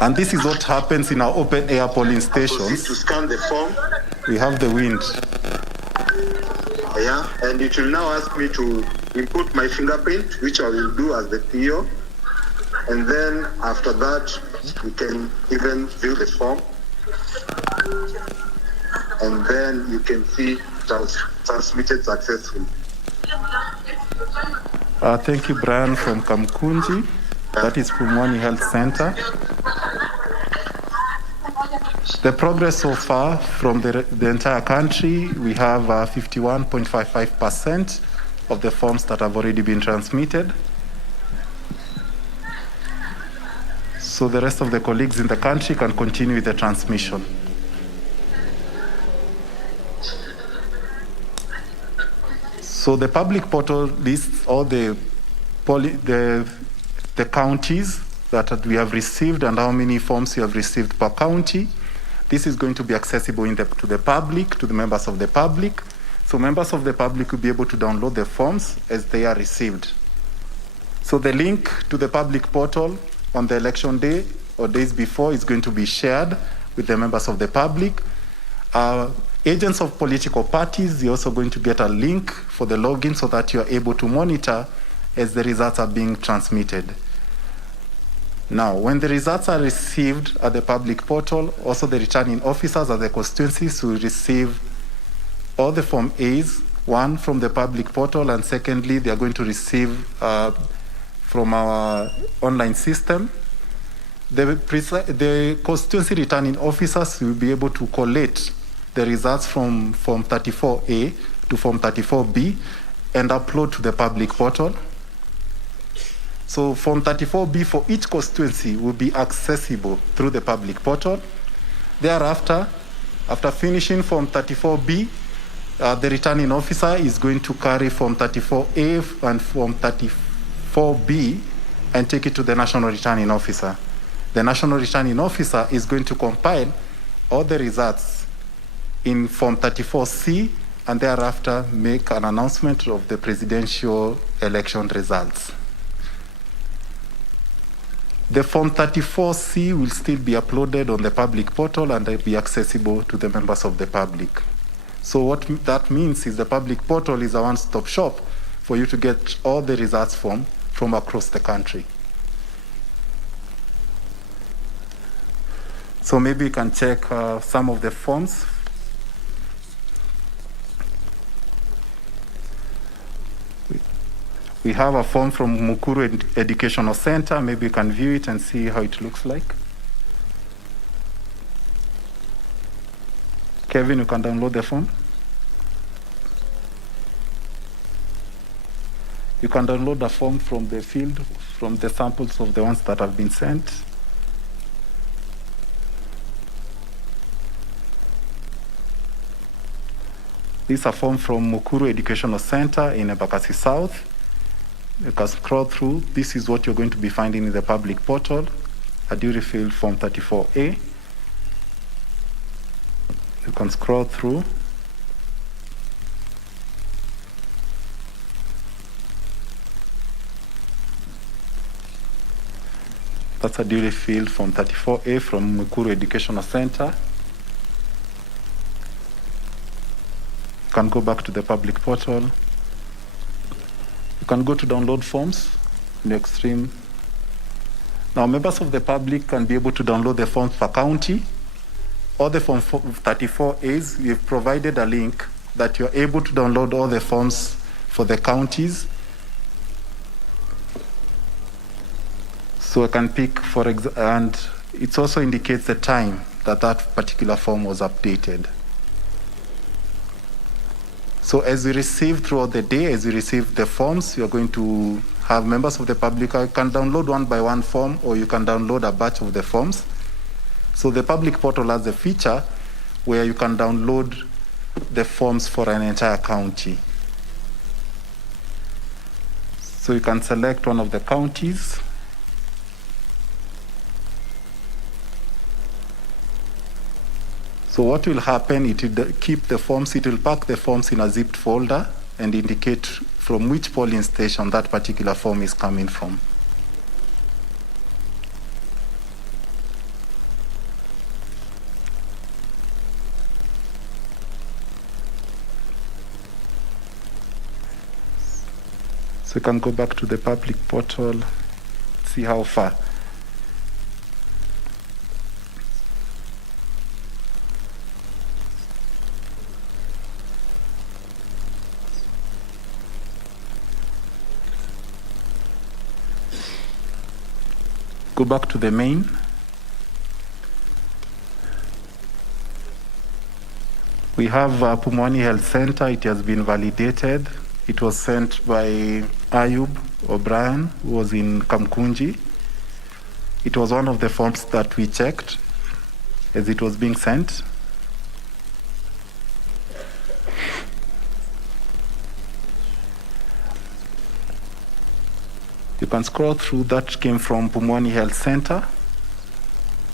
And this is what happens in our open air polling Proceed stations. to scan the form. We have the wind. Yeah, and it will now ask me to input my fingerprint, which I will do as the PO. And then after that, we can even view the form. And then you can see transmitted successfully. Thank you, Brian from Kamkunji. That is Pumwani Health Center. The progress so far from the entire country, we have 51.55% of the forms that have already been transmitted. So the rest of the colleagues in the country can continue with the transmission. So the public portal lists all the counties that we have received and how many forms you have received per county. This is going to be accessible to the public, to the members of the public. So members of the public will be able to download the forms as they are received. So the link to the public portal on the election day or days before is going to be shared with the members of the public. Agents of political parties, you're also going to get a link for the login so that you're able to monitor as the results are being transmitted. Now, when the results are received at the public portal, also the returning officers at the constituencies will receive all the Form A's, one from the public portal, and secondly, they are going to receive from our online system. The constituency returning officers will be able to collate the results from Form 34A to Form 34B and upload to the public portal. So Form 34B for each constituency will be accessible through the public portal. Thereafter, after finishing Form 34B, the returning officer is going to carry Form 34A and Form 34B and take it to the National Returning Officer. The National Returning Officer is going to compile all the results in Form 34C and thereafter make an announcement of the presidential election results. The Form 34C will still be uploaded on the public portal and be accessible to the members of the public. So what that means is the public portal is a one-stop shop for you to get all the results from across the country. So maybe you can check some of the forms. We have a form from Mukuru Educational Center. Maybe you can view it and see how it looks like. Kevin, you can download the form. You can download the form from the field, from the samples of the ones that have been sent. This is a form from Mukuru Educational Center in Embakasi South. You can scroll through. This is what you're going to be finding in the public portal, a duty field Form 34A. You can scroll through. That's a duty field Form 34A from Mukuru Educational Center. You can go back to the public portal. You can go to download forms in the extreme. Now, members of the public can be able to download the forms per county. All the Form 34As, we've provided a link that you're able to download all the forms for the counties. So I can pick, for example, and it also indicates the time that that particular form was updated. So as we receive throughout the day, as we receive the forms, you're going to have members of the public. You can download one by one form, or you can download a batch of the forms. So the public portal has a feature where you can download the forms for an entire county. So you can select one of the counties. So what will happen, it will keep the forms, it will pack the forms in a zipped folder and indicate from which polling station that particular form is coming from. So you can go back to the public portal, see how far. Go back to the main. We have Pumwani Health Center. It has been validated. It was sent by Ayub O'Brien, who was in Kamkunji. It was one of the forms that we checked as it was being sent. You can scroll through. That came from Pumwani Health Center.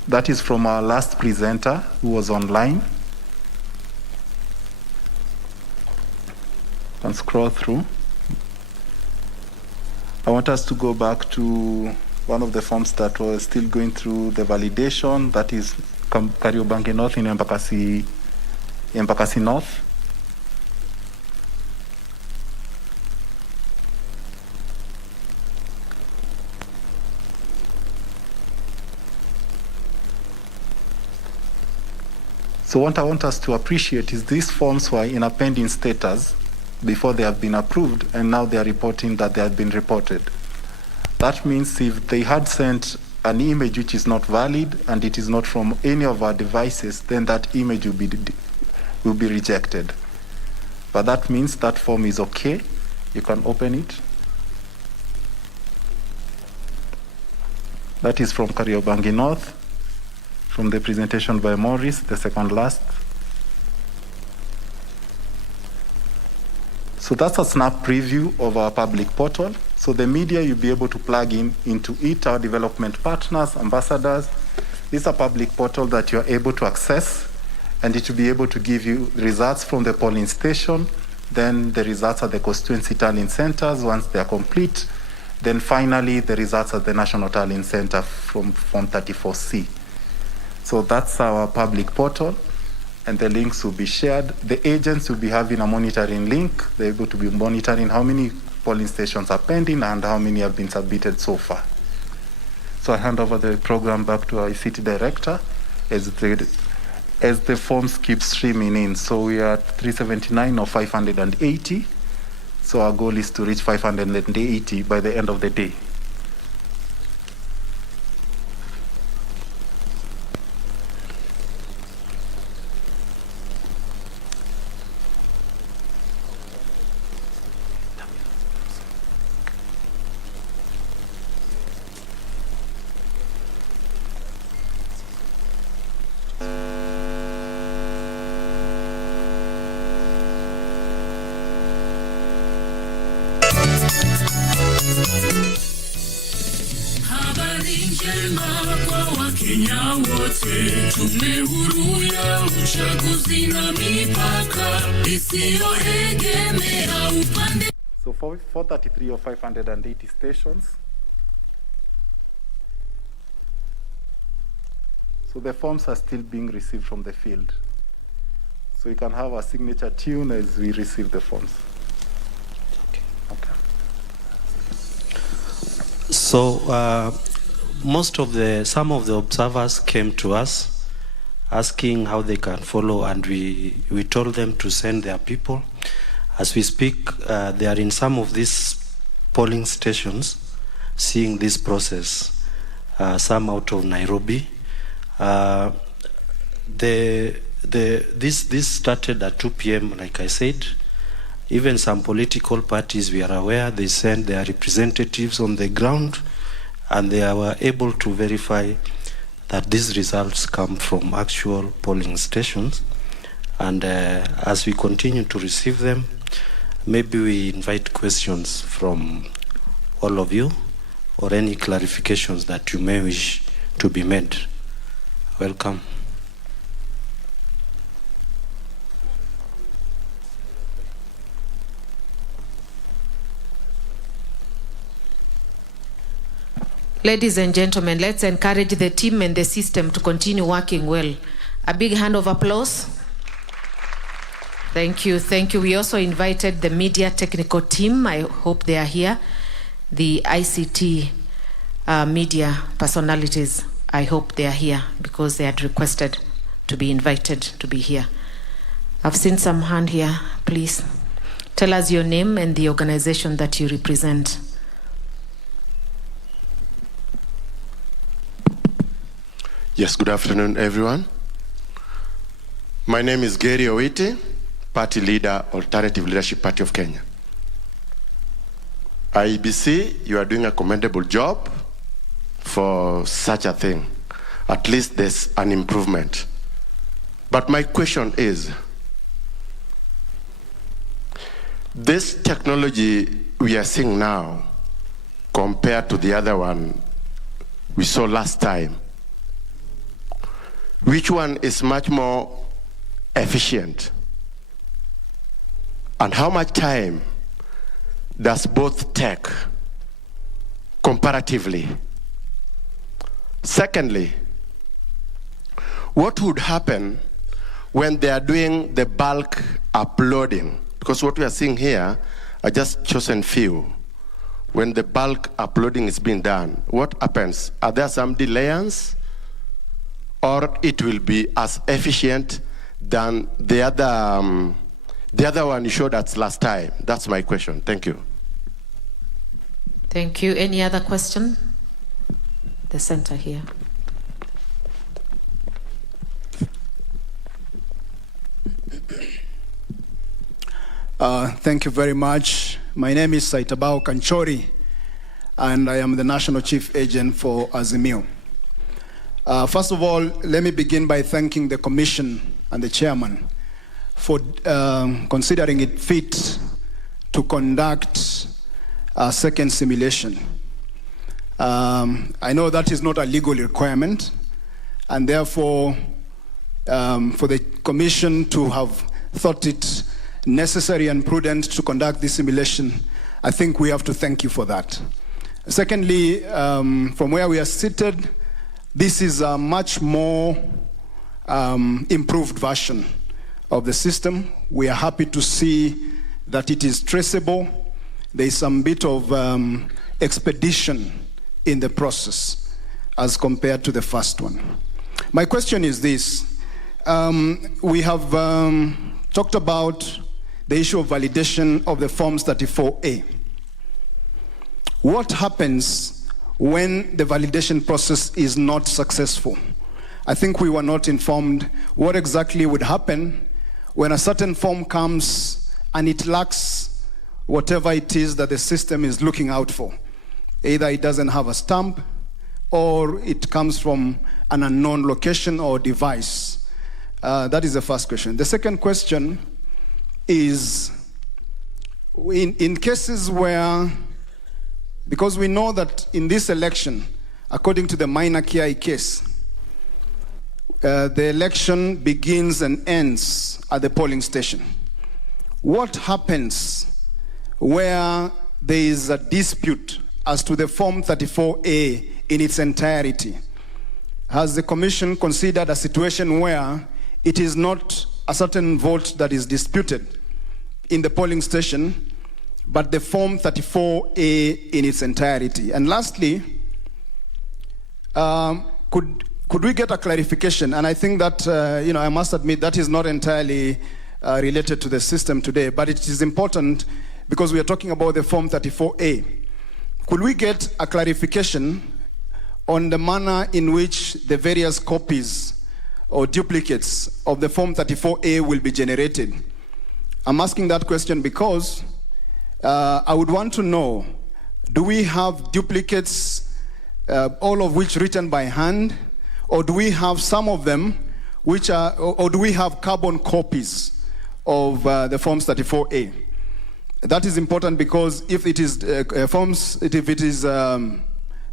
That is from our last presenter who was online. You can scroll through. I want us to go back to one of the forms that was still going through the validation. That is Kariobangi North in Embakasi North. So what I want us to appreciate is these forms were in a pending status before they have been approved, and now they are reporting that they have been reported. That means if they had sent an image which is not valid and it is not from any of our devices, then that image will be rejected. But that means that form is okay. You can open it. That is from Kariobangi North, from the presentation by Morris, the second last. So that's a snap preview of our public portal. So the media, you'll be able to plug into it, our development partners, ambassadors. This is a public portal that you're able to access, and it will be able to give you results from the polling station, then the results at the constituency tallying centers once they are complete, then finally the results at the National Tallying Center from Form 34C. So that's our public portal, and the links will be shared. The agents will be having a monitoring link. They're able to be monitoring how many polling stations are pending and how many have been submitted so far. So I hand over the program back to our ICT director as the forms keep streaming in. So we are at 379 or 580. So our goal is to reach 580 by the end of the day. Habari njema kwa Wakenya wote, tume huru ya uchaguzi na mipaka isiyoegemea upande. So 433 of 580 stations. So the forms are still being received from the field. So you can have a signature tune as we receive the forms. Okay. So some of the observers came to us asking how they can follow, and we told them to send their people. As we speak, they are in some of these polling stations seeing this process, some out of Nairobi. This started at 2 p.m. like I said. Even some political parties, we are aware, they sent their representatives on the ground, and they were able to verify that these results come from actual polling stations. And as we continue to receive them, maybe we invite questions from all of you, or any clarifications that you may wish to be made. Welcome. Ladies and gentlemen, let's encourage the team and the system to continue working well. A big hand of applause. Thank you. Thank you. We also invited the media technical team. I hope they are here. The ICT media personalities, I hope they are here because they had requested to be invited to be here. I've seen some hand here. Please tell us your name and the organization that you represent. Yes, good afternoon, everyone. My name is Gary Owiti, Party Leader, Alternative Leadership Party of Kenya. IEBC, you are doing a commendable job for such a thing. At least there's an improvement. But my question is, this technology we are seeing now compared to the other one we saw last time, which one is much more efficient? And how much time does both take comparatively? Secondly, what would happen when they are doing the bulk uploading? Because what we are seeing here, I just chosen few. When the bulk uploading is being done, what happens? Are there some delays? Or it will be as efficient than the other one you showed us last time? That's my question. Thank you. Thank you. Any other question? The center here. Thank you very much. My name is Saitabao Kanchori, and I am the National Chief Agent for Azimio. First of all, let me begin by thanking the Commission and the Chairman for considering it fit to conduct a second simulation. I know that is not a legal requirement, and therefore, for the Commission to have thought it necessary and prudent to conduct this simulation, I think we have to thank you for that. Secondly, from where we are seated, this is a much more improved version of the system. We are happy to see that it is traceable. There is some bit of expedition in the process as compared to the first one. My question is this. We have talked about the issue of validation of the Forms 34A. What happens when the validation process is not successful? I think we were not informed what exactly would happen when a certain form comes and it lacks whatever it is that the system is looking out for. Either it doesn't have a stamp, or it comes from an unknown location or device. That is the first question. The second question is, in cases where, because we know that in this election, according to the minor KI case, the election begins and ends at the polling station. What happens where there is a dispute as to the Form 34A in its entirety? Has the Commission considered a situation where it is not a certain vote that is disputed in the polling station, but the Form 34A in its entirety? And lastly, could we get a clarification? And I think that, I must admit that is not entirely related to the system today, but it is important because we are talking about the Form 34A. Could we get a clarification on the manner in which the various copies or duplicates of the Form 34A will be generated? I'm asking that question because I would want to know, do we have duplicates, all of which written by hand, or do we have some of them which are, or do we have carbon copies of the Forms 34A? That is important because if it is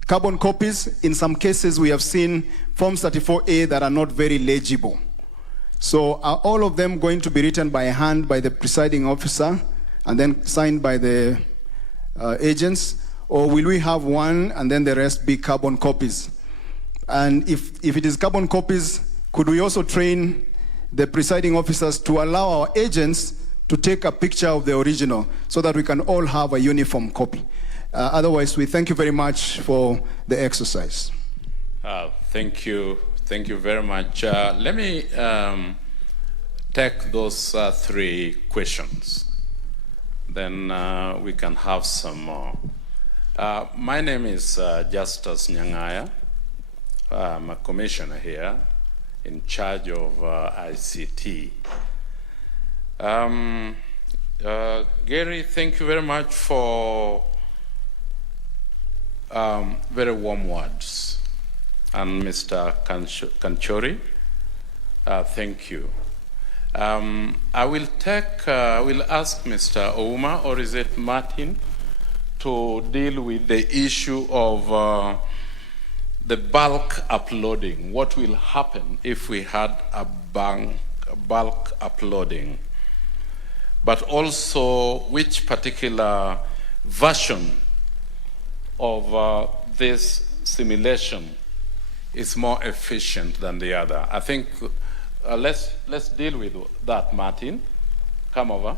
carbon copies, in some cases we have seen Forms 34A that are not very legible. So are all of them going to be written by hand by the presiding officer and then signed by the agents? Or will we have one and then the rest be carbon copies? And if it is carbon copies, could we also train the presiding officers to allow our agents to take a picture of the original so that we can all have a uniform copy. Otherwise, we thank you very much for the exercise. Thank you. Thank you very much. Let me take those 3 questions. Then we can have some more. My name is Justus Nyangaya. I'm a commissioner here in charge of ICT. Gary, thank you very much for very warm words. And Mr. Kanchori, thank you. I will ask Mr. Ouma, or is it Martin, to deal with the issue of the bulk uploading. What will happen if we had a bulk uploading? But also, which particular version of this simulation is more efficient than the other? I think let's deal with that. Martin, come over.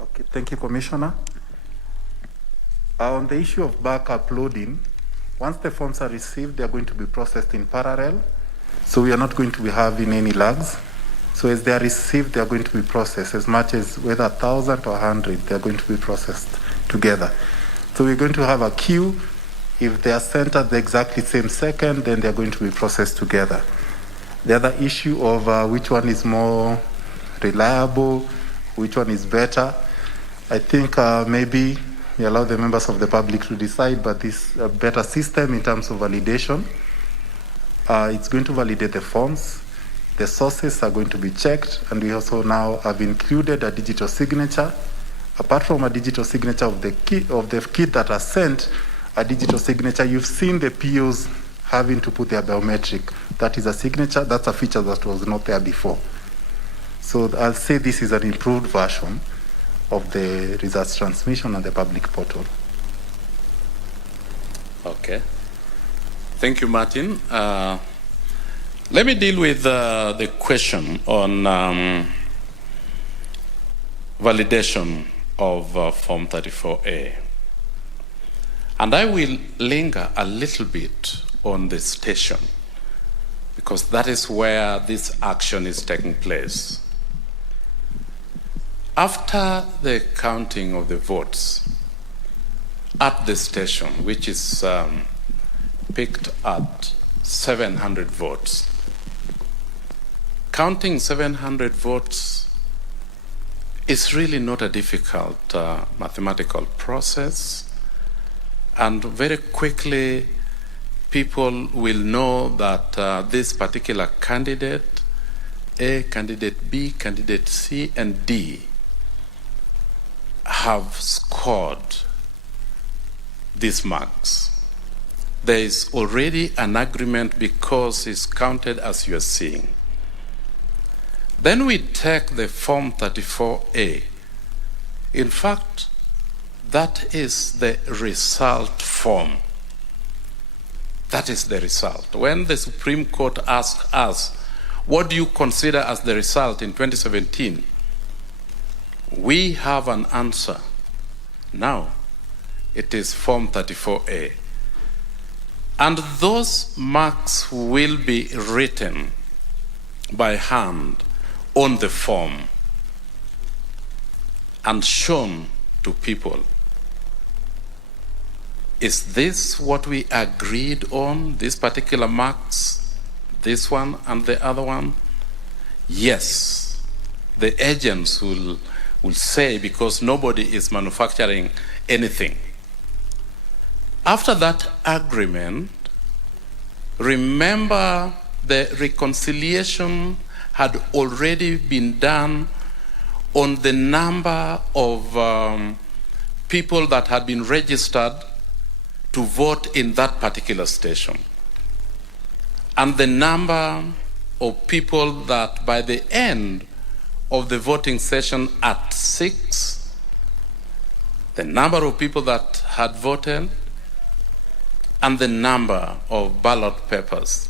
Okay, thank you, Commissioner. On the issue of bulk uploading, once the forms are received, they are going to be processed in parallel. So we are not going to be having any lags. So as they are received, they are going to be processed as much as whether 1,000 or 100, they are going to be processed together. So we're going to have a queue. If they are sent at the exactly same second, then they are going to be processed together. The other issue of which one is more reliable, which one is better, I think maybe we allow the members of the public to decide, but this better system in terms of validation, it's going to validate the forms, the sources are going to be checked, and we also now have included a digital signature. Apart from a digital signature of the kit that are sent, a digital signature, you've seen the POs having to put their biometric. That is a signature, that's a feature that was not there before. So I'll say this is an improved version of the results transmission on the public portal. Okay. Thank you, Martin. Let me deal with the question on validation of Form 34A. And I will linger a little bit on the station, because that is where this action is taking place. After the counting of the votes at the station, which is picked at 700 votes, counting 700 votes is really not a difficult mathematical process, and very quickly people will know that this particular candidate, A, candidate B, candidate C, and D, have scored these marks. There is already an agreement because it's counted as you are seeing. Then we take the Form 34A. In fact, that is the result form. That is the result. When the Supreme Court asked us, what do you consider as the result in 2017? We have an answer. Now, it is Form 34A. And those marks will be written by hand on the form and shown to people. Is this what we agreed on, these particular marks, this one and the other one? Yes. The agents will say, because nobody is manufacturing anything. After that agreement, remember the reconciliation had already been done on the number of people that had been registered to vote in that particular station, and the number of people that by the end of the voting session at 6, the number of people that had voted, and the number of ballot papers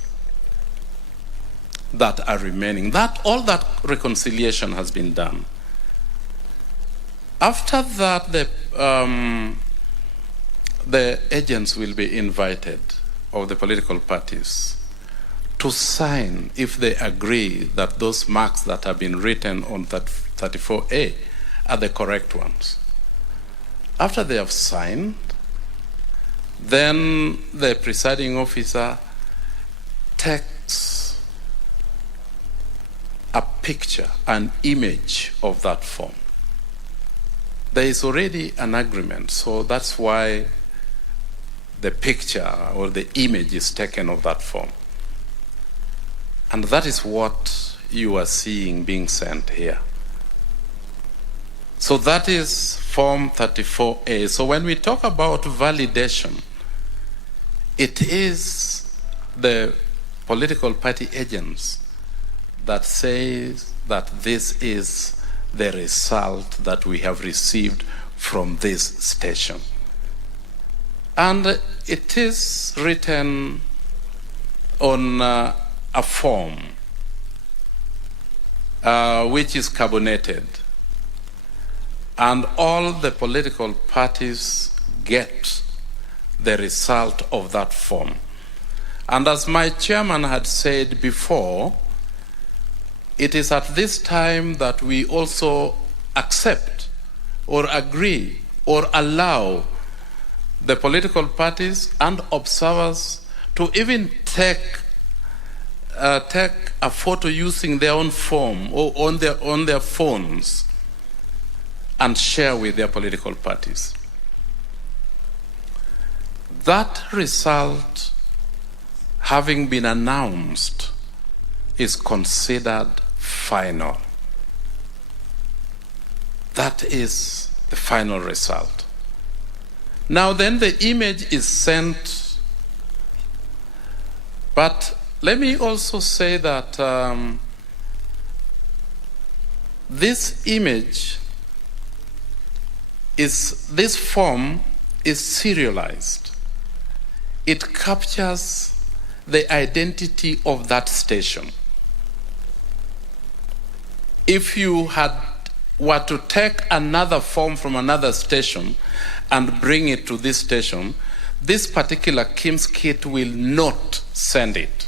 that are remaining. All that reconciliation has been done. After that, the agents will be invited, of the political parties, to sign if they agree that those marks that have been written on 34A are the correct ones. After they have signed, then the presiding officer takes a picture, an image of that form. There is already an agreement, so that's why the picture or the image is taken of that form. And that is what you are seeing being sent here. So that is Form 34A. So when we talk about validation, it is the political party agents that says that this is the result that we have received from this station. And it is written on a form which is carbonated. And all the political parties get the result of that form. And as my chairman had said before, it is at this time that we also accept or agree or allow the political parties and observers to even take a photo using their own form or on their phones and share with their political parties. That result, having been announced, is considered final. That is the final result. Now then the image is sent, but let me also say that this image this form is serialized. It captures the identity of that station. If you were to take another form from another station and bring it to this station, this particular KIMS kit will not send it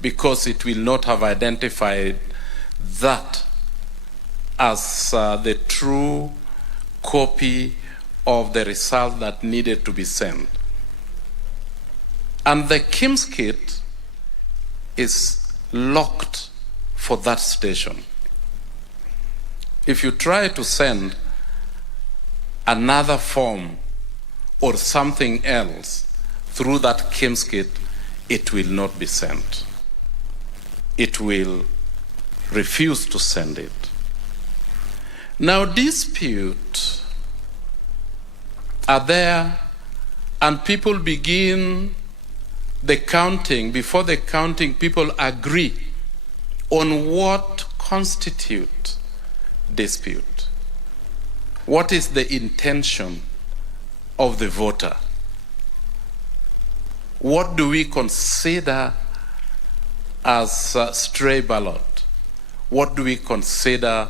because it will not have identified that as the true copy of the result that needed to be sent. And the KIMS kit is locked for that station. If you try to send another form or something else through that KIMS kit, it will not be sent. It will refuse to send it. Now, disputes are there, and people begin the counting. Before the counting, people agree on what constitutes dispute. What is the intention of the voter? What do we consider as a stray ballot? What do we consider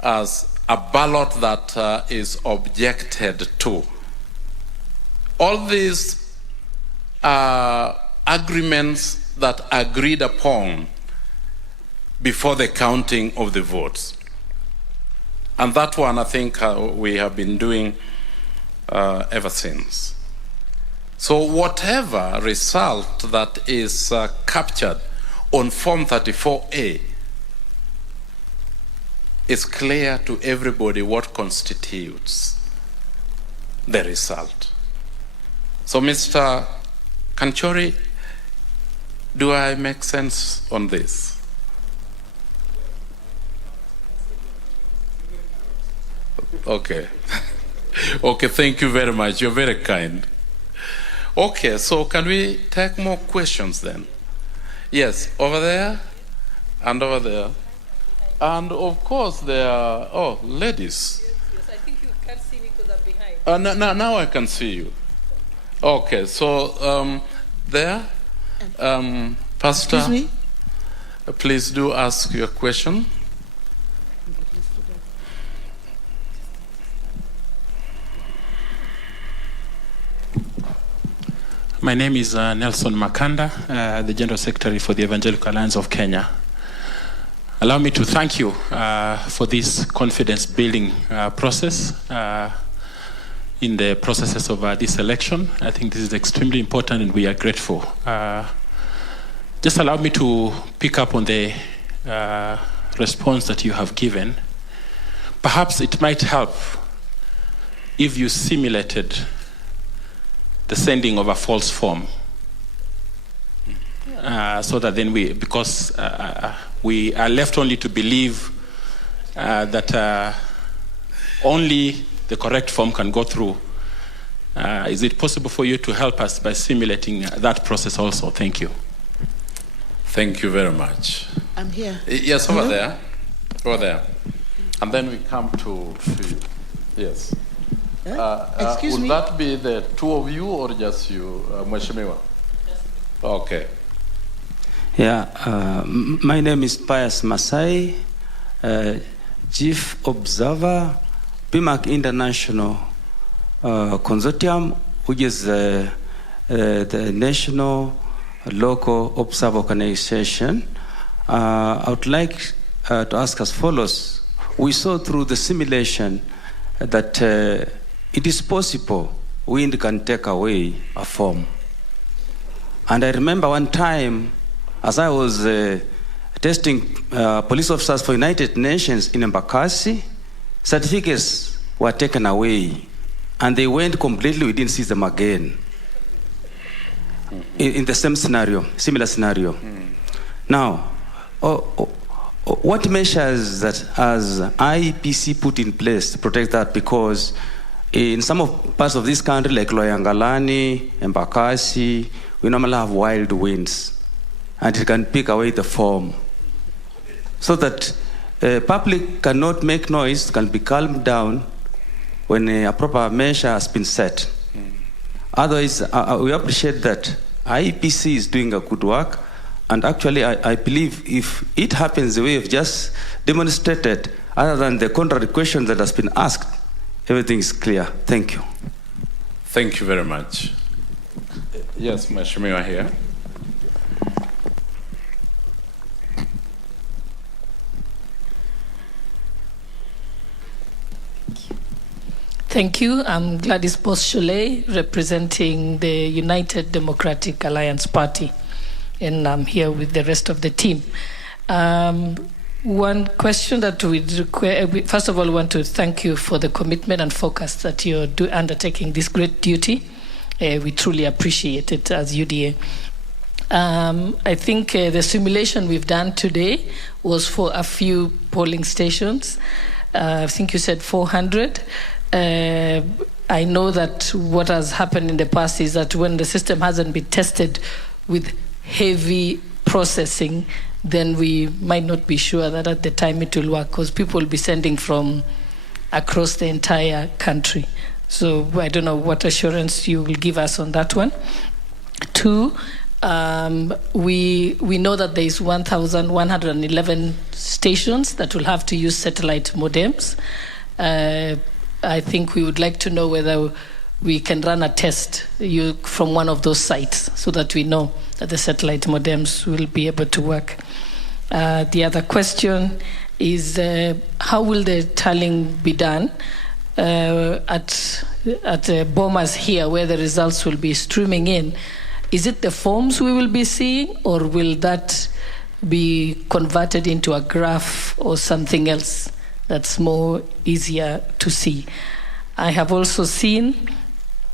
as a ballot that is objected to? All these are agreements that are agreed upon before the counting of the votes. And that one, I think, we have been doing ever since. So whatever result that is captured on Form 34A is clear to everybody what constitutes the result. So, Mr. Kanchori, do I make sense on this? Okay. Okay, thank you very much. You're very kind. Okay, so can we take more questions then? Yes, over there and over there. And of course there are, ladies. Yes, I think you can't see me because I'm behind. Now I can see you. Okay, so there, Pastor, excuse me? Please do ask your question. My name is Nelson Makanda, the General Secretary for the Evangelical Alliance of Kenya. Allow me to thank you for this confidence-building process in the processes of this election. I think this is extremely important and we are grateful. Just allow me to pick up on the response that you have given. Perhaps it might help if you simulated the sending of a false form, so that then because we are left only to believe that only the correct form can go through. Is it possible for you to help us by simulating that process also? Thank you. Thank you very much. I'm here. Yes, over there. Over there. And then we come to you. Yes. Excuse me? Would that be the two of you or just you, Mheshimiwa? Okay. Yeah, my name is Pius Masai, Chief Observer, PIMAC International Consortium, which is the National Local Observer Organization. I would like to ask as follows. We saw through the simulation that it is possible wind can take away a form. And I remember one time, as I was testing police officers for United Nations in Embakasi, certificates were taken away, and they went completely, we didn't see them again. In the same scenario, similar scenario. Now, what measures that has IEBC put in place to protect that? Because in some of parts of this country, like Loyangalani, Embakasi, we normally have wild winds, and it can pick away the form. So that public cannot make noise, can be calmed down when a proper measure has been set. Otherwise, we appreciate that IEBC is doing a good work, and actually I believe if it happens the way you've just demonstrated, other than the contrary question that has been asked, everything is clear. Thank you. Thank you very much. Yes, Mheshimiwa here. Thank you. I'm Gladys Bosch-Cholet, representing the United Democratic Alliance Party, and I'm here with the rest of the team. One question that we require, first of all, want to thank you for the commitment and focus that you're undertaking this great duty. We truly appreciate it as UDA. I think the simulation we've done today was for a few polling stations. I think you said 400. I know that what has happened in the past is that when the system hasn't been tested with heavy processing, then we might not be sure that at the time it will work, because people will be sending from across the entire country. So I don't know what assurance you will give us on that one. Two, we know that there is 1,111 stations that will have to use satellite modems. I think we would like to know whether we can run a test from one of those sites so that we know that the satellite modems will be able to work. The other question is how will the tallying be done at Bomas here, where the results will be streaming in? Is it the forms we will be seeing, or will that be converted into a graph or something else that's more easier to see? I have also seen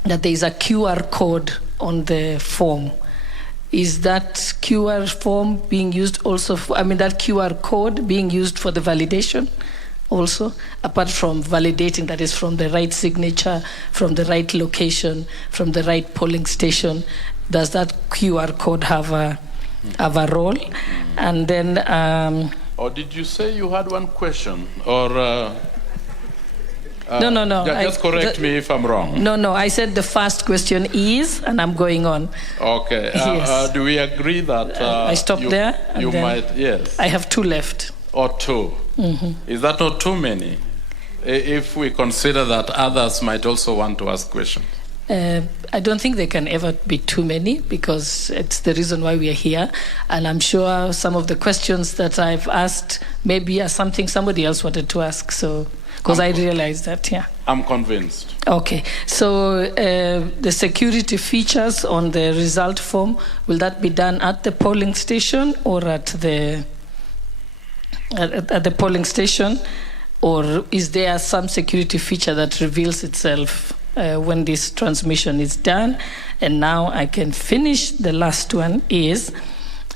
that there is a QR code on the form. Is that QR form being used also for, that QR code being used for the validation also, apart from validating that is from the right signature, from the right location, from the right polling station? Does that QR code have a role? And then or did you say you had one question? Or No. Just correct me if I'm wrong. No. I said the first question is, and I'm going on. Okay. Yes. Do we agree that I stopped there? And You then might, yes. I have 2 left. Or 2. Is that not too many? If we consider that others might also want to ask questions. I don't think there can ever be too many, because it's the reason why we are here. And I'm sure some of the questions that I've asked maybe are something somebody else wanted to ask. So, because I realized that, yeah. I'm convinced. Okay. So the security features on the result form, will that be done at the polling station or at the polling station? Or is there some security feature that reveals itself when this transmission is done? And now I can finish. The last one is,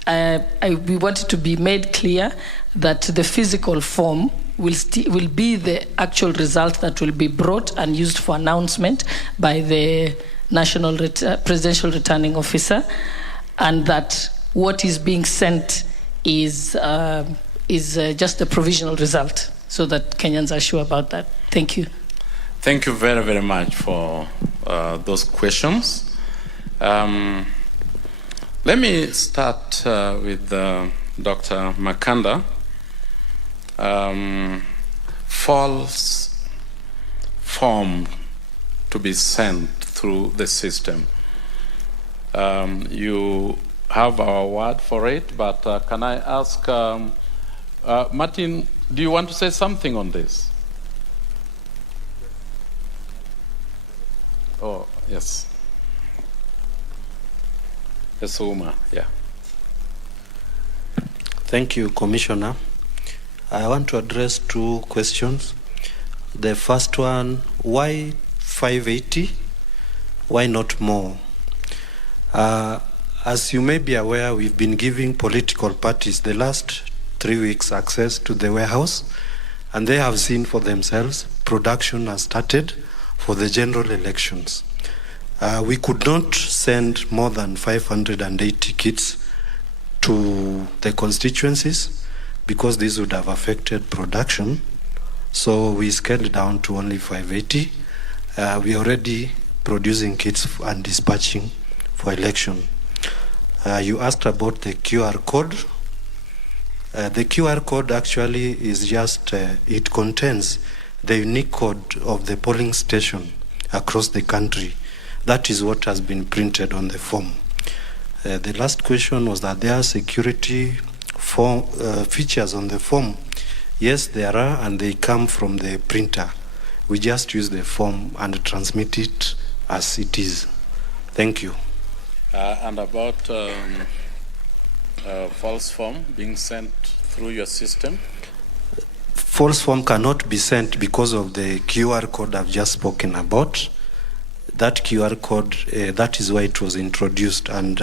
we want it to be made clear that the physical form will be the actual result that will be brought and used for announcement by the National Presidential Returning Officer, and that what is being sent is just a provisional result, so that Kenyans are sure about that. Thank you. Thank you very, very much for those questions. Let me start with Dr. Makanda. False form to be sent through the system. You have our word for it, but can I ask, Martin, do you want to say something on this? Oh, yes. Yes, Uma, yeah. Thank you, Commissioner. I want to address 2 questions. The first one, why 580? Why not more? As you may be aware, we've been giving political parties the last 3 weeks access to the warehouse, and they have seen for themselves production has started for the general elections. We could not send more than 580 kits to the constituencies because this would have affected production. So we scaled down to only 580. We are already producing kits and dispatching for election. You asked about the QR code. The QR code actually is just, it contains the unique code of the polling station across the country. That is what has been printed on the form. The last question was that there are security features on the form. Yes, there are, and they come from the printer. We just use the form and transmit it as it is. Thank you. And about false form being sent through your system? False form cannot be sent because of the QR code I've just spoken about. That QR code, that is why it was introduced. And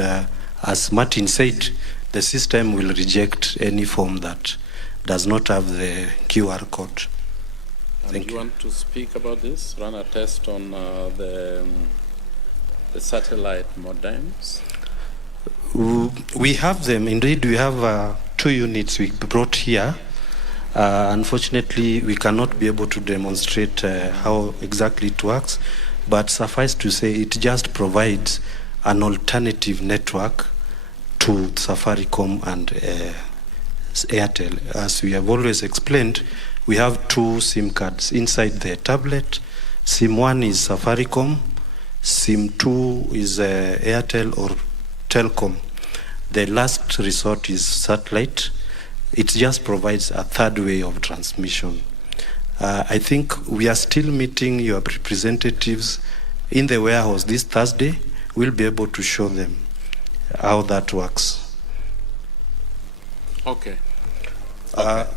as Martin said, the system will reject any form that does not have the QR code. And you want to speak about this? Run a test on the satellite modems? We have them. Indeed, we have 2 units we brought here. Unfortunately, we cannot be able to demonstrate how exactly it works, but suffice to say, it just provides an alternative network to Safaricom and Airtel. As we have always explained, we have 2 SIM cards inside the tablet. SIM 1 is Safaricom, SIM 2 is Airtel or Telcom. The last resort is satellite. It just provides a third way of transmission. I think we are still meeting your representatives in the warehouse this Thursday. We'll be able to show them how that works. Okay.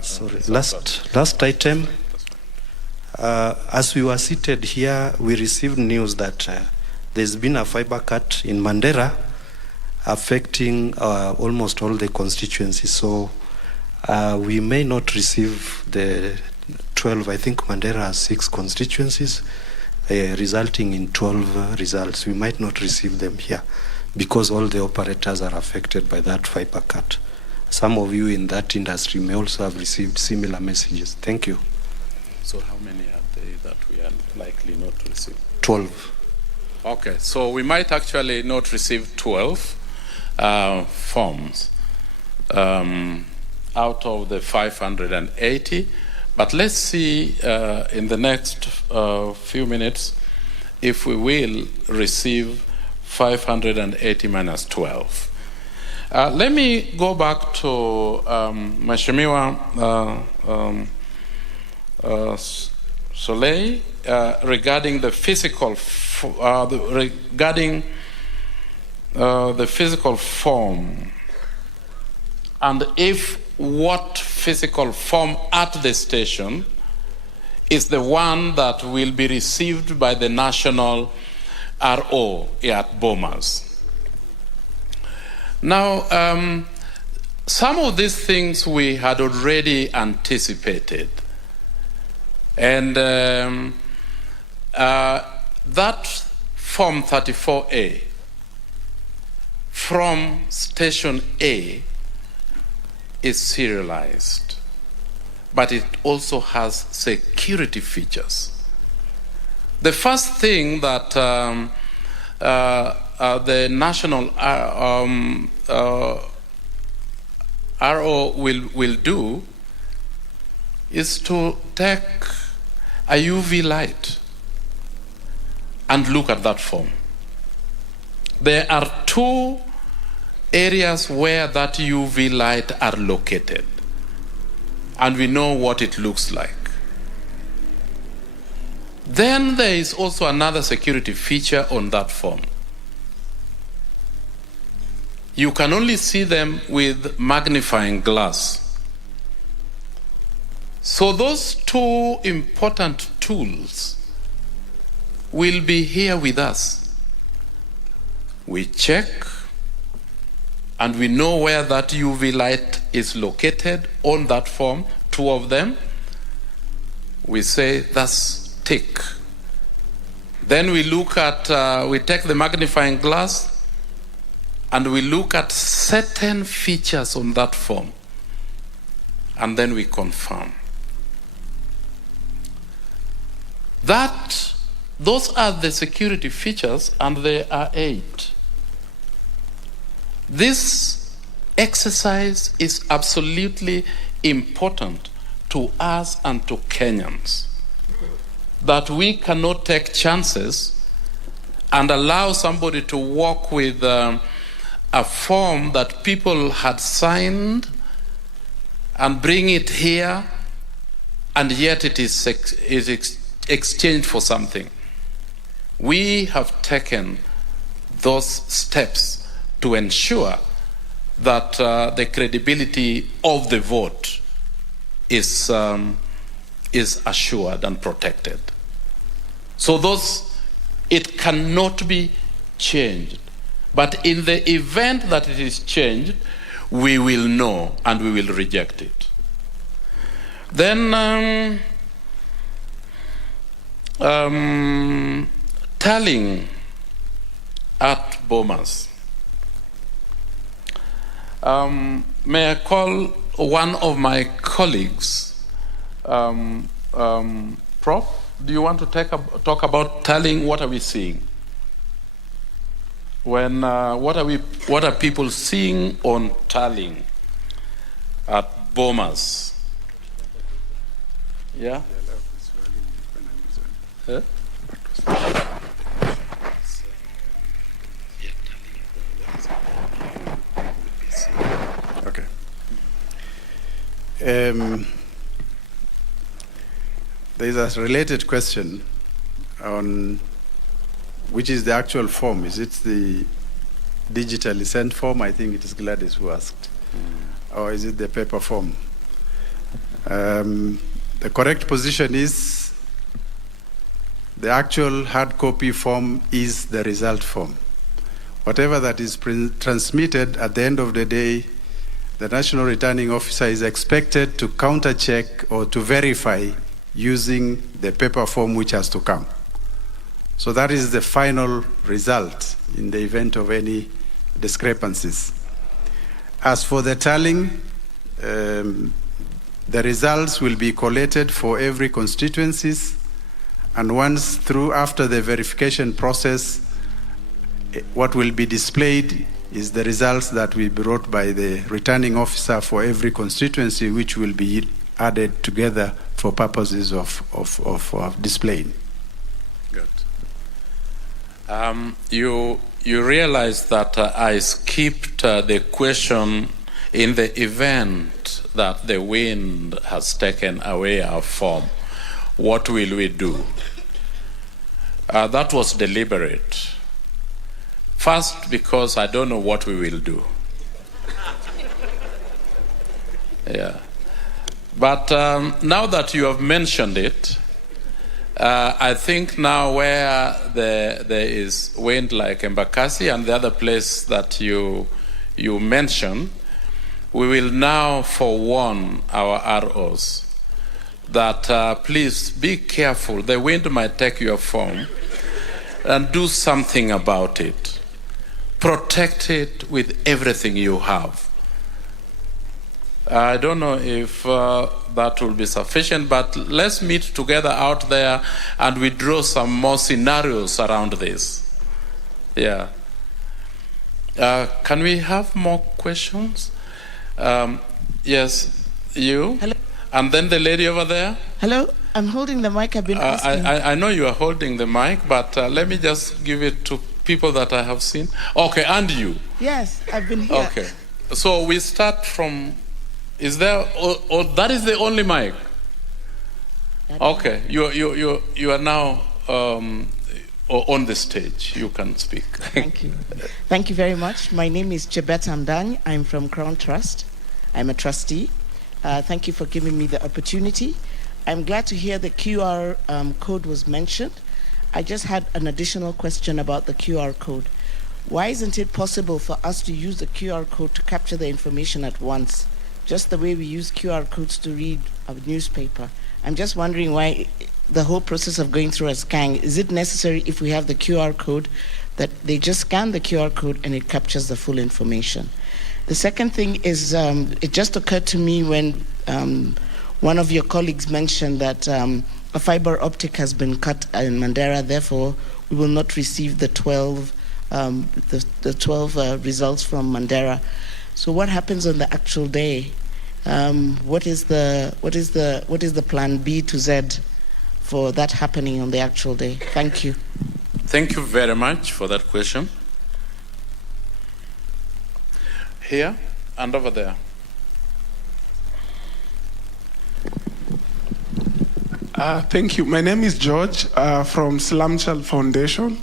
Sorry, last item. As we were seated here, we received news that there's been a fiber cut in Mandera affecting almost all the constituencies. So we may not receive the 12, I think Mandera has 6 constituencies, resulting in 12 results. We might not receive them here because all the operators are affected by that fiber cut. Some of you in that industry may also have received similar messages. Thank you. So how many are they that we are likely not to receive? 12. Okay, so we might actually not receive 12 forms out of the 580, but let's see in the next few minutes if we will receive 580 minus 12. Let me go back to Mheshimiwa Soleil regarding the physical the physical form, and if what physical form at the station is the one that will be received by the national RO at Bomas. Now, some of these things we had already anticipated, and that Form 34A from Station A is serialized, but it also has security features. The first thing that the national RO will do is to take a UV light and look at that form. There are two areas where that UV light are located, and we know what it looks like. Then there is also another security feature on that form. You can only see them with magnifying glass. So those two important tools will be here with us. We check and we know where that UV light is located on that form, two of them. We say that's tick. Then we look at, we take the magnifying glass and we look at certain features on that form, and then we confirm. Those are the security features, and there are 8. This exercise is absolutely important to us and to Kenyans, that we cannot take chances and allow somebody to walk with a form that people had signed and bring it here, and yet it is exchanged for something. We have taken those steps to ensure that the credibility of the vote is assured and protected. So it cannot be changed. But in the event that it is changed, we will know and we will reject it. Then tallying at Bomas. May I call one of my colleagues, Prof? Do you want to talk about tallying? What are we seeing? What are people seeing on tallying at Bomas? Yeah. Huh? Okay. There's a related question on which is the actual form. Is it the digitally sent form? I think it is Gladys who asked. Or is it the paper form? The correct position is the actual hard copy form is the result form. Whatever that is transmitted at the end of the day, the National Returning Officer is expected to counter-check or to verify using the paper form which has to come. So that is the final result in the event of any discrepancies. As for the tallying, the results will be collated for every constituencies, And once through, after the verification process, what will be displayed is the results that will be brought by the returning officer for every constituency, which will be added together for purposes of displaying. Good. You realize that I skipped the question in the event that the wind has taken away our form. What will we do? That was deliberate. First, because I don't know what we will do. Yeah. But now that you have mentioned it, I think now where there is wind like Embakasi and the other place that you mentioned, we will now forewarn our ROs that please be careful. The wind might take your form, and do something about it. Protect it with everything you have. I don't know if that will be sufficient, but let's meet together out there and we draw some more scenarios around this. Yeah. Can we have more questions? Yes, you. Hello. And then the lady over there. Hello, I'm holding the mic. I've been asking. I know you are holding the mic, but let me just give it to people that I have seen. Okay, and you. Yes, I've been here. Okay, so we start from. Is there? Oh, that is the only mic. Okay, you are now on the stage. You can speak. Thank you. Thank you very much. My name is Chebet Amdany. I'm from Crown Trust. I'm a trustee. Thank you for giving me the opportunity. I'm glad to hear the QR code was mentioned. I just had an additional question about the QR code. Why isn't it possible for us to use the QR code to capture the information at once, just the way we use QR codes to read a newspaper? I'm just wondering why the whole process of going through a scan, is it necessary if we have the QR code that they just scan the QR code and it captures the full information? The second thing is, it just occurred to me when one of your colleagues mentioned that a fiber optic has been cut in Mandera, therefore we will not receive the 12 results from Mandera. So what happens on the actual day? What is the plan B to Z for that happening on the actual day? Thank you. Thank you very much for that question. Here and over there. Thank you. My name is George from Slum Child Foundation.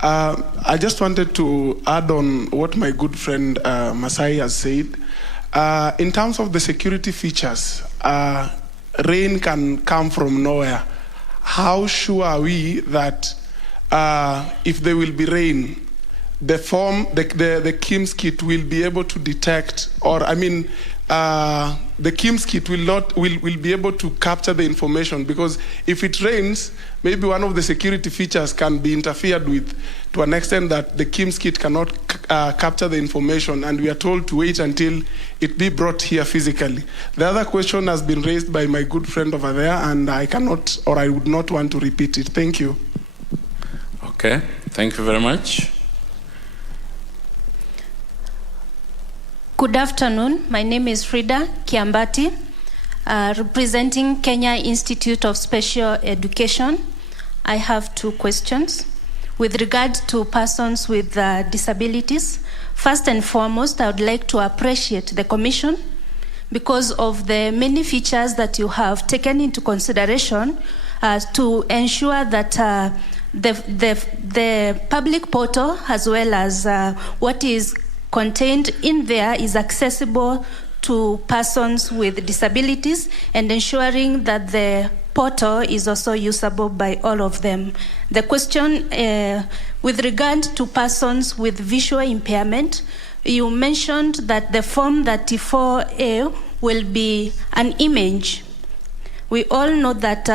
I just wanted to add on what my good friend Masai has said. In terms of the security features, rain can come from nowhere. How sure are we that if there will be rain, the KIMS kit will be able to detect, or the KIMS kit will be able to capture the information? Because if it rains, maybe one of the security features can be interfered with to an extent that the KIMS kit cannot capture the information, and we are told to wait until it be brought here physically. The other question has been raised by my good friend over there, and I cannot, or I would not want to repeat it. Thank you. Okay, thank you very much. Good afternoon. My name is Frida Kiambati, representing Kenya Institute of Special Education. I have two questions. With regard to persons with disabilities, first and foremost, I would like to appreciate the Commission because of the many features that you have taken into consideration to ensure that the public portal, as well as what is contained in there, is accessible to persons with disabilities, and ensuring that the portal is also usable by all of them. The question with regard to persons with visual impairment, you mentioned that the Form 34A will be an image. We all know that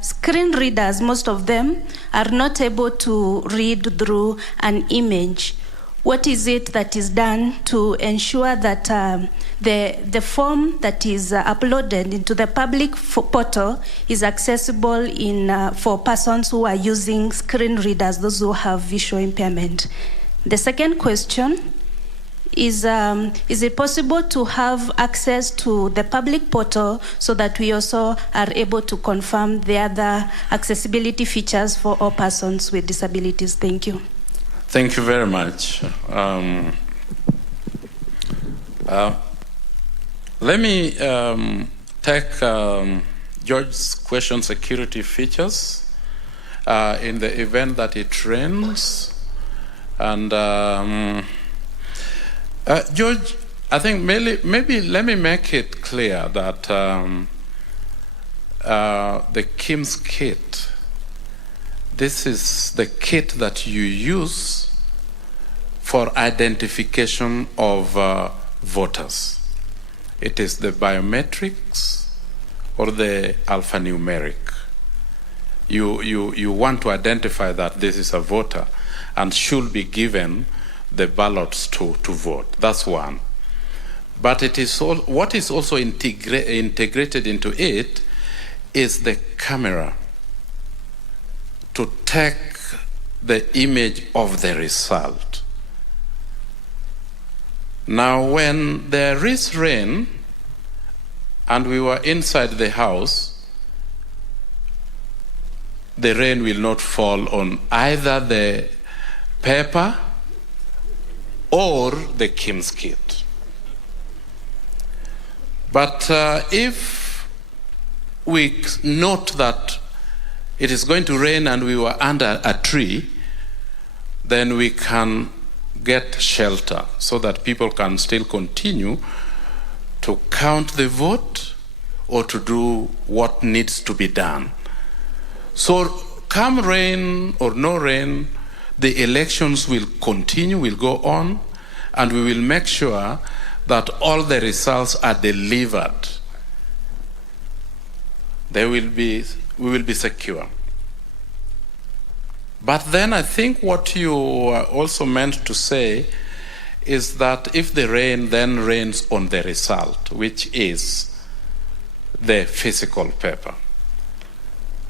screen readers, most of them, are not able to read through an image. what is it that is done to ensure that the form that is uploaded into the public portal is accessible for persons who are using screen readers, those who have visual impairment? The second question is it possible to have access to the public portal so that we also are able to confirm the other accessibility features for all persons with disabilities? Thank you. Thank you very much. Let me take George's question, security features, in the event that it rains. And George, I think maybe let me make it clear that the KIMS kit, this is the kit that you use for identification of voters. It is the biometrics or the alphanumeric. You want to identify that this is a voter and should be given the ballots to vote. That's one. But it is what is also integrated into it is the camera to take the image of the result. Now, when there is rain and we were inside the house, the rain will not fall on either the paper or the KIMS kit. But if we note that it is going to rain and we were under a tree, then we can get shelter so that people can still continue to count the vote or to do what needs to be done. So come rain or no rain, the elections will continue, will go on, and we will make sure that all the results are delivered. We will be secure. But then I think what you also meant to say is that if the rain then rains on the result, which is the physical paper,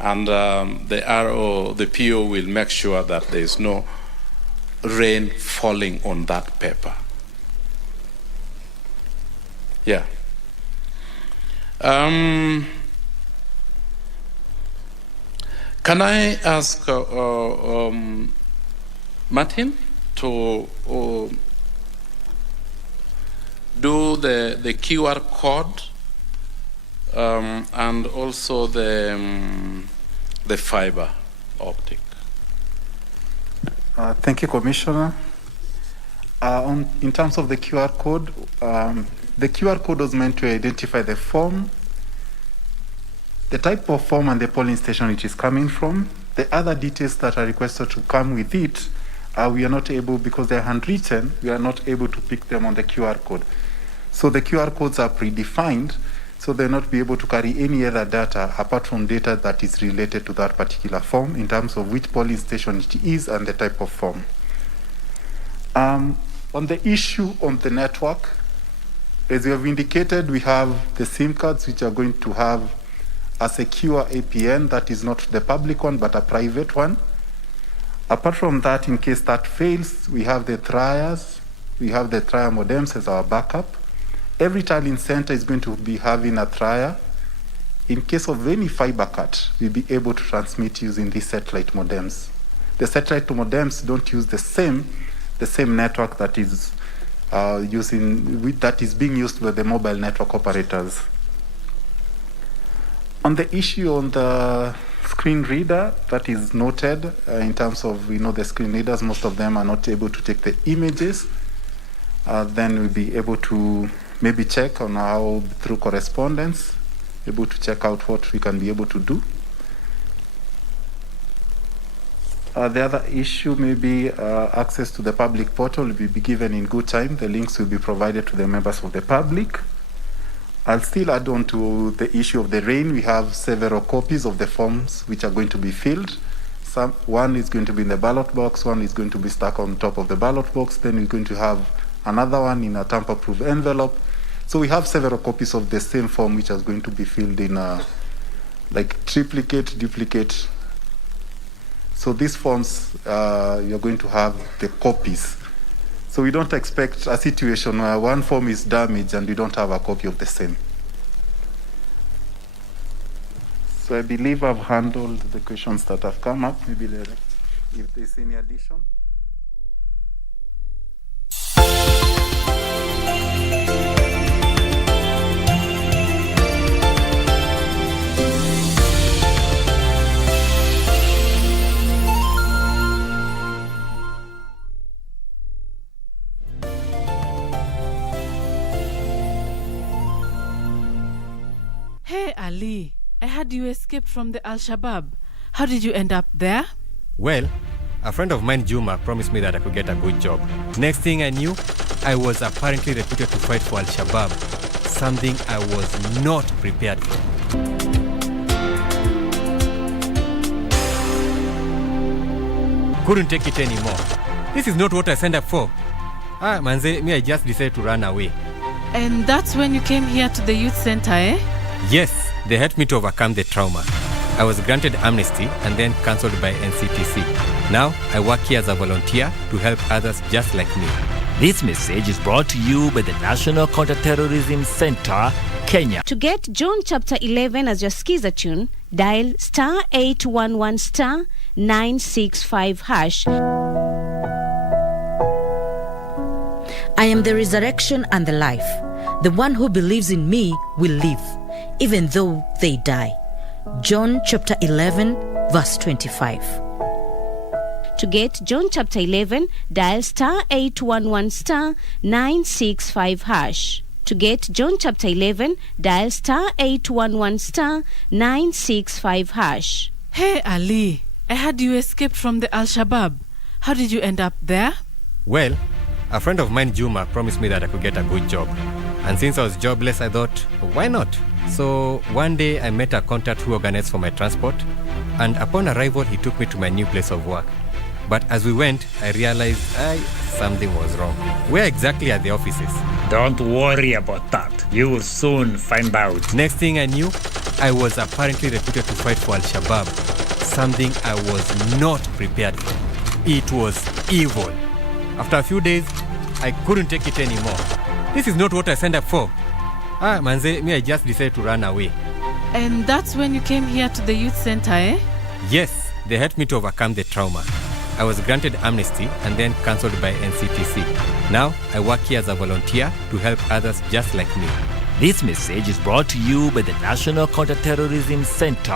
and the PO will make sure that there is no rain falling on that paper. Yeah. Can I ask Martin to do the QR code and also the fiber optic? Thank you, Commissioner. In terms of the QR code was meant to identify the form, the type of form and the polling station it is coming from. The other details that are requested to come with it, we are not able, because they're handwritten, we are not able to pick them on the QR code. So the QR codes are predefined, so they'll not be able to carry any other data apart from data that is related to that particular form in terms of which polling station it is and the type of form. On the issue on the network, as we have indicated, we have the SIM cards which are going to have a secure APN that is not the public one but a private one. Apart from that, in case that fails, we have the triers, we have the trier modems as our backup. Every Tallying center is going to be having a trier. In case of any fiber cut, we'll be able to transmit using these satellite modems. The satellite modems don't use the same network that is being used by the mobile network operators. On the issue on the screen reader, that is noted in terms of, the screen readers, most of them are not able to take the images. Then we'll be able to maybe check on how, through correspondence, able to check out what we can be able to do. The other issue may be access to the public portal will be given in good time. The links will be provided to the members of the public. I'll still add on to the issue of the rain. We have several copies of the forms which are going to be filled. One is going to be in the ballot box, one is going to be stuck on top of the ballot box, then we're going to have another one in a tamper-proof envelope. So we have several copies of the same form which is going to be filled in like triplicate, duplicate. So these forms, you're going to have the copies. So we don't expect a situation where one form is damaged and we don't have a copy of the same. So I believe I've handled the questions that have come up. Maybe if there's any addition. Hey, Ali. I heard you escaped from the Al-Shabaab. How did you end up there? Well, a friend of mine, Juma, promised me that I could get a good job. Next thing I knew, I was apparently recruited to fight for Al-Shabaab, something I was not prepared for. Couldn't take it anymore. This is not what I signed up for. Manze, me, I just decided to run away. And that's when you came here to the youth center, eh? Yes, they helped me to overcome the trauma. I was granted amnesty and then cancelled by NCTC. Now, I work here as a volunteer to help others just like me. This message is brought to you by the National Counterterrorism Center, Kenya. To get John chapter 11 as your skiza tune, dial star 811 star 965 hash. I am the resurrection and the life. The one who believes in me will live, even though they die. John chapter 11, verse 25. To get John chapter 11, dial star 811 star 965 hash. To get John chapter 11, dial star 811 star 965 hash. Hey, Ali. I heard you escaped from the Al-Shabaab. How did you end up there? Well, a friend of mine, Juma, promised me that I could get a good job. And since I was jobless, I thought, why not? So one day I met a contact who organized for my transport, and upon arrival, he took me to my new place of work. But as we went, I realized something was wrong. Where exactly are the offices? Don't worry about that. You will soon find out. Next thing I knew, I was apparently recruited to fight for Al-Shabaab, something I was not prepared for. It was evil. After a few days, I couldn't take it anymore. This is not what I signed up for. Manze, me, I just decided to run away. And that's when you came here to the youth center, eh? Yes, they helped me to overcome the trauma. I was granted amnesty and then cancelled by NCTC. Now, I work here as a volunteer to help others just like me. This message is brought to you by the National Counterterrorism Center.